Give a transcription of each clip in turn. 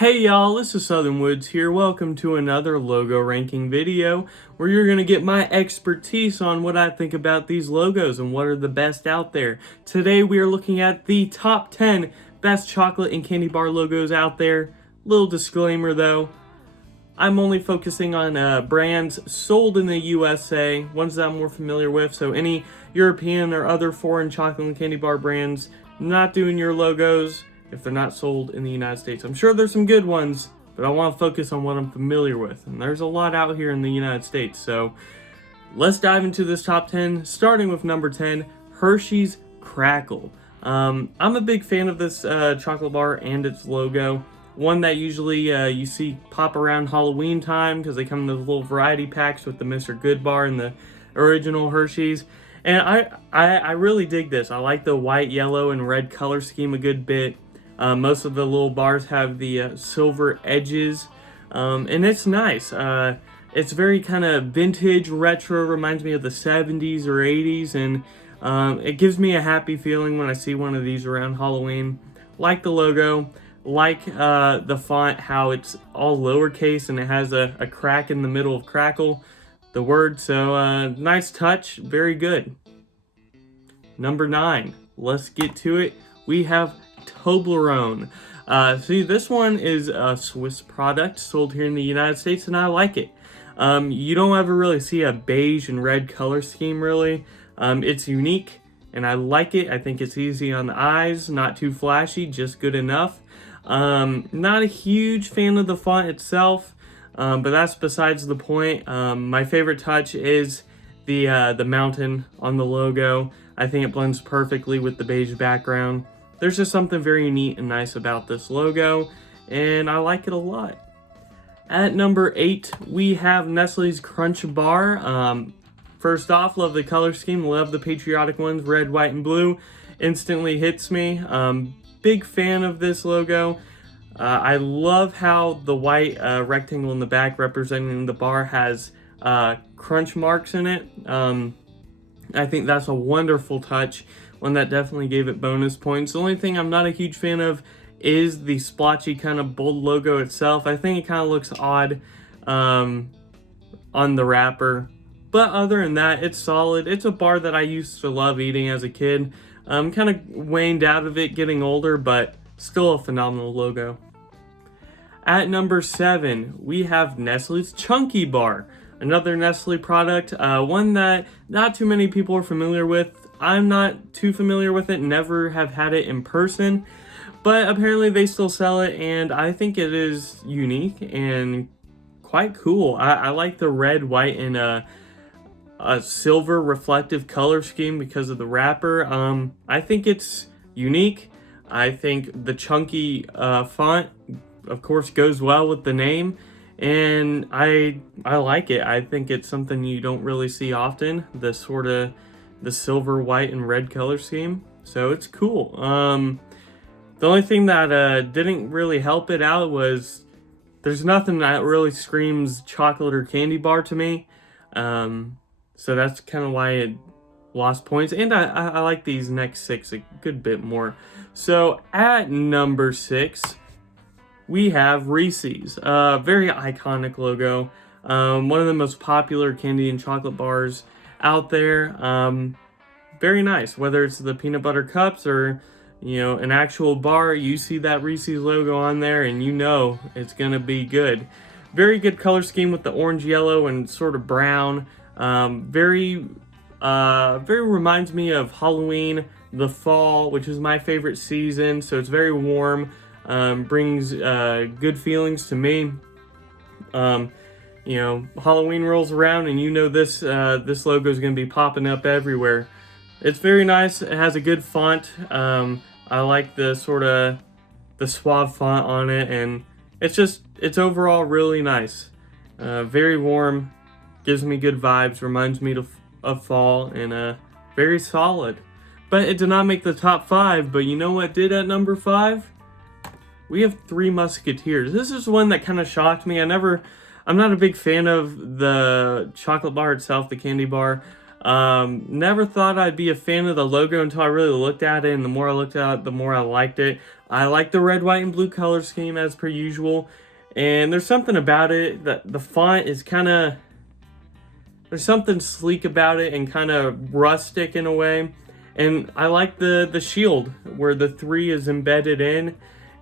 Hey y'all, this is Southern Woods here. Welcome to another logo ranking video where you're going to get my expertise on what I think about these logos and what are the best out there. Today we are looking at the top 10 best chocolate and candy bar logos out there. Little disclaimer though, I'm only focusing on brands sold in the USA, ones that I'm more familiar with, so any European or other foreign chocolate and candy bar brands, not doing your logos if they're not sold in the United States. I'm sure there's some good ones, but I want to focus on what I'm familiar with, and there's a lot out here in the United States. So let's dive into this top 10, starting with number 10, Hershey's Krackel. I'm a big fan of this chocolate bar and its logo. One that usually you see pop around Halloween time because they come in those little variety packs with the Mr. Good bar and the original Hershey's. And I really dig this. I like the white, yellow, and red color scheme a good bit. Most of the little bars have the silver edges, and it's nice. It's very kind of vintage, retro, reminds me of the 70s or 80s, and it gives me a happy feeling when I see one of these around Halloween. Like the logo, like the font, how it's all lowercase and it has a crack in the middle of crackle, the word, so nice touch, very good. Number 9, let's get to it. We have TOBLERONE. See, this one is a Swiss product sold here in the United States, and I like it. You don't ever really see a beige and red color scheme, really. It's unique, and I like it. I think it's easy on the eyes, not too flashy, just good enough. Not a huge fan of the font itself, but that's besides the point. My favorite touch is the mountain on the logo. I think it blends perfectly with the beige background. There's just something very neat and nice about this logo, and I like it a lot. At number 8, we have Nestle's Crunch Bar. First off, love the color scheme, love the patriotic ones, red, white, and blue. Instantly hits me. Big fan of this logo. I love how the white rectangle in the back representing the bar has crunch marks in it. I think that's a wonderful touch, one that definitely gave it bonus points. The only thing I'm not a huge fan of is the splotchy kind of bold logo itself. I think it kind of looks odd on the wrapper. But other than that, it's solid. It's a bar that I used to love eating as a kid. I'm kind of waned out of it getting older, but still a phenomenal logo. At number 7, we have Nestle's Chunky Bar. Another Nestle product, one that not too many people are familiar with. I'm not too familiar with it, never have had it in person, but apparently they still sell it, and I think it is unique and quite cool. I like the red, white, and a silver reflective color scheme because of the wrapper. I think it's unique. I think the chunky font, of course, goes well with the name. And I like it. I think it's something you don't really see often, the silver, white, and red color scheme. So it's cool. The only thing that didn't really help it out was there's nothing that really screams chocolate or candy bar to me. So that's kind of why it lost points. And I like these next 6 a good bit more. So at number 6, we have Reese's, very iconic logo, one of the most popular candy and chocolate bars out there. Very nice, whether it's the peanut butter cups or, an actual bar, you see that Reese's logo on there and you know it's gonna be good. Very good color scheme with the orange, yellow, and sort of brown. Very reminds me of Halloween, the fall, which is my favorite season, so it's very warm. Brings good feelings to me. Halloween rolls around and this logo is going to be popping up everywhere. It's very nice. It has a good font. I like the suave font on it, and it's overall really nice. Very warm, gives me good vibes, reminds me of fall, and very solid. But it did not make the top 5, but you know what did at number 5? We have Three Musketeers. This is one that kind of shocked me. I'm not a big fan of the chocolate bar itself, the candy bar. Never thought I'd be a fan of the logo until I really looked at it, and the more I looked at it, the more I liked it. I like the red, white, and blue color scheme as per usual, and there's something about it that the font is kind of, there's something sleek about it and kind of rustic in a way. And I like the shield where the 3 is embedded in,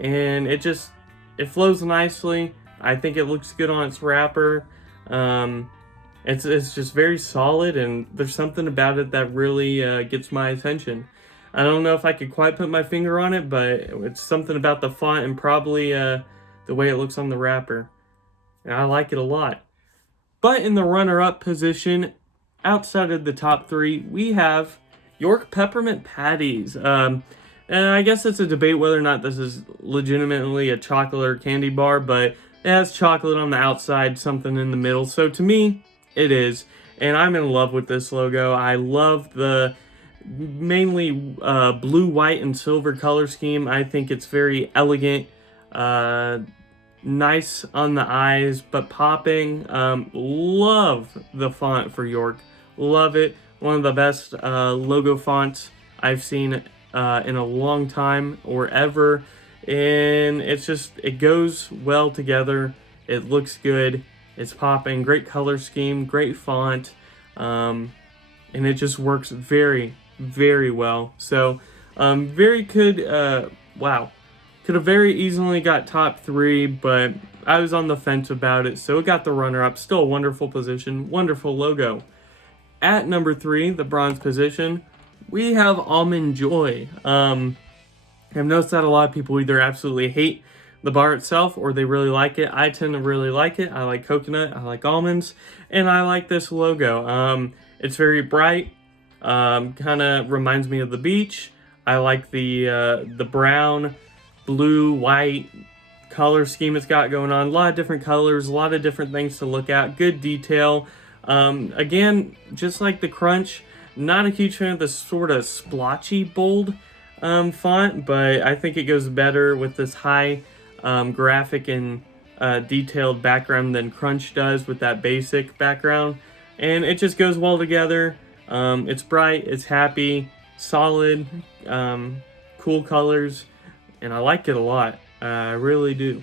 and it flows nicely. I think it looks good on its wrapper. It's just very solid, and there's something about it that really gets my attention. I don't know if I could quite put my finger on it, but it's something about the font and probably the way it looks on the wrapper. And I like it a lot. But in the runner-up position, outside of the top 3, we have York Peppermint Patties. And I guess it's a debate whether or not this is legitimately a chocolate or candy bar, but it has chocolate on the outside, something in the middle. So to me, it is. And I'm in love with this logo. I love the mainly blue, white, and silver color scheme. I think it's very elegant, nice on the eyes, but popping. Love the font for York. Love it. One of the best logo fonts I've seen in a long time or ever. And it goes well together. It looks good. It's popping. Great color scheme. Great font. And it just works very, very well. So, very good. Wow. Could have very easily got top 3, but I was on the fence about it. So it got the runner-up. Still a wonderful position. Wonderful logo. At number 3, the bronze position, we have Almond Joy. I've noticed that a lot of people either absolutely hate the bar itself or they really like it. I tend to really like it. I like coconut, I like almonds, and I like this logo. It's very bright, kind of reminds me of the beach. I like the brown, blue, white color scheme it's got going on. A lot of different colors, a lot of different things to look at. Good detail. Again, just like the Crunch, not a huge fan of the sort of splotchy, bold font, but I think it goes better with this high graphic and detailed background than Crunch does with that basic background. And it just goes well together. It's bright, it's happy, solid, cool colors, and I like it a lot. I really do.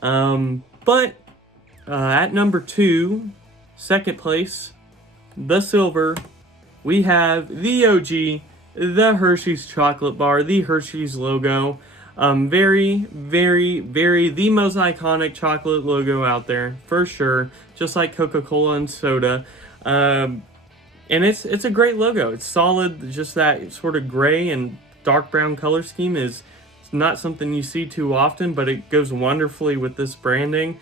But at number 2, second place, the silver, we have the OG, the Hershey's chocolate bar, the Hershey's logo. Very, very, very the most iconic chocolate logo out there, for sure. Just like Coca-Cola and soda. And it's a great logo. It's solid. Just that sort of gray and dark brown color scheme is not something you see too often, but it goes wonderfully with this branding.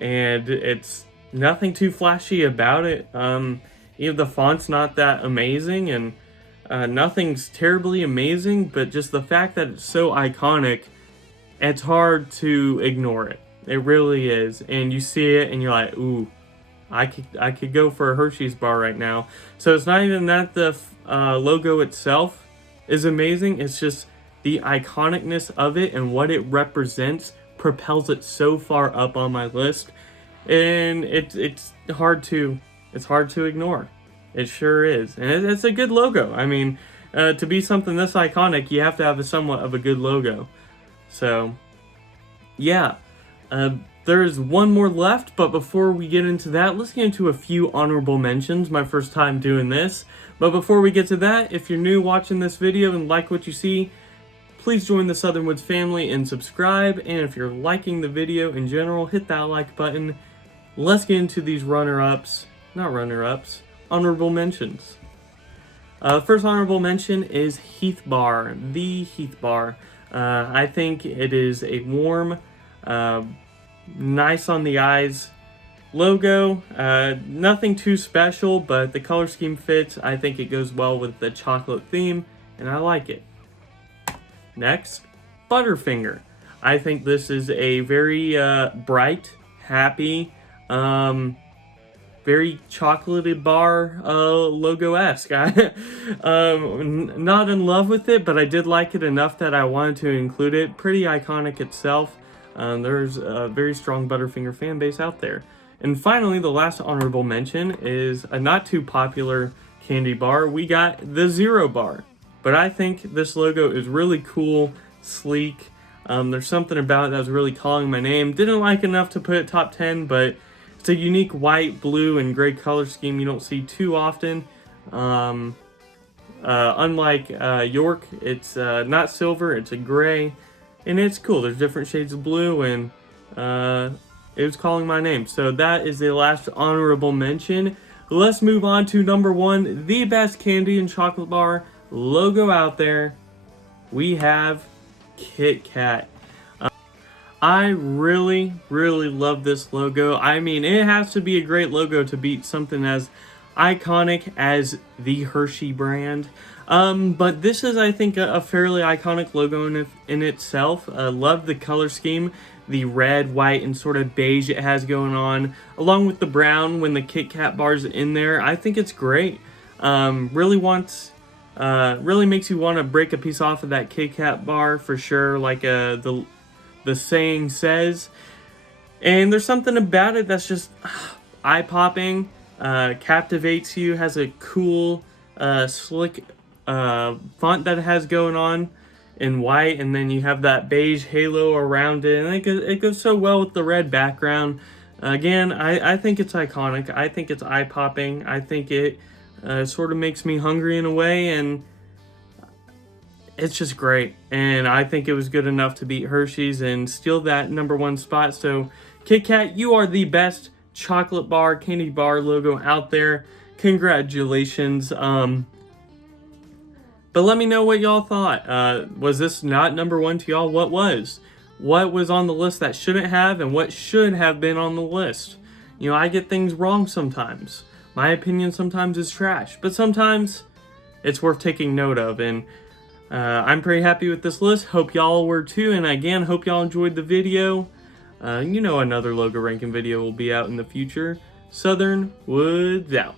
And it's nothing too flashy about it. Even the font's not that amazing, and nothing's terribly amazing, but just the fact that it's so iconic, it's hard to ignore it. It really is. And you see it and you're like, ooh, I could go for a Hershey's bar right now. So it's not even that the logo itself is amazing, it's just the iconicness of it and what it represents propels it so far up on my list. And it's hard to ignore. It sure is. And it's a good logo. I mean, to be something this iconic, you have to have a somewhat of a good logo. So, yeah. There's one more left, but before we get into that, let's get into a few honorable mentions. My first time doing this. But before we get to that, if you're new watching this video and like what you see, please join the Southernwoods family and subscribe. And if you're liking the video in general, hit that like button. Let's get into these honorable mentions. First honorable mention is Heath Bar, the Heath Bar. I think it is a warm, nice on the eyes logo. Nothing too special, but the color scheme fits. I think it goes well with the chocolate theme, and I like it. Next, Butterfinger. I think this is a very bright, happy, very chocolatey bar logo-esque. Not in love with it, but I did like it enough that I wanted to include it. Pretty iconic itself. There's a very strong Butterfinger fan base out there. And finally, the last honorable mention is a not too popular candy bar, we got the Zero bar. But I think this logo is really cool, sleek. There's something about it that was really calling my name. Didn't like enough to put it top 10, but it's a unique white, blue, and gray color scheme you don't see too often. Unlike York, it's not silver, it's a gray, and it's cool. There's different shades of blue, and it was calling my name. So that is the last honorable mention. Let's move on to number 1, the best candy and chocolate bar logo out there. We have Kit Kat. I really love this logo. I mean, it has to be a great logo to beat something as iconic as the Hershey brand. But this is, I think, a fairly iconic logo in itself. Love the color scheme, the red, white, and sort of beige it has going on, along with the brown when the Kit Kat bar's in there. I think it's great. Really makes you want to break a piece off of that Kit Kat bar for sure, like the saying says. And there's something about it that's just eye-popping, captivates you, has a cool, slick font that it has going on in white, and then you have that beige halo around it, and it goes so well with the red background. Again, I think it's iconic. I think it's eye-popping. I think it sort of makes me hungry in a way, and it's just great. And I think it was good enough to beat Hershey's and steal that number 1 spot. So Kit Kat, you are the best chocolate bar, candy bar logo out there. Congratulations. But let me know what y'all thought. Was this not number 1 to y'all? What was? What was on the list that shouldn't have, and what should have been on the list? You know, I get things wrong sometimes. My opinion sometimes is trash, but sometimes it's worth taking note of. And I'm pretty happy with this list. Hope y'all were too. And again, hope y'all enjoyed the video. You know, another logo ranking video will be out in the future. Southern Woods out.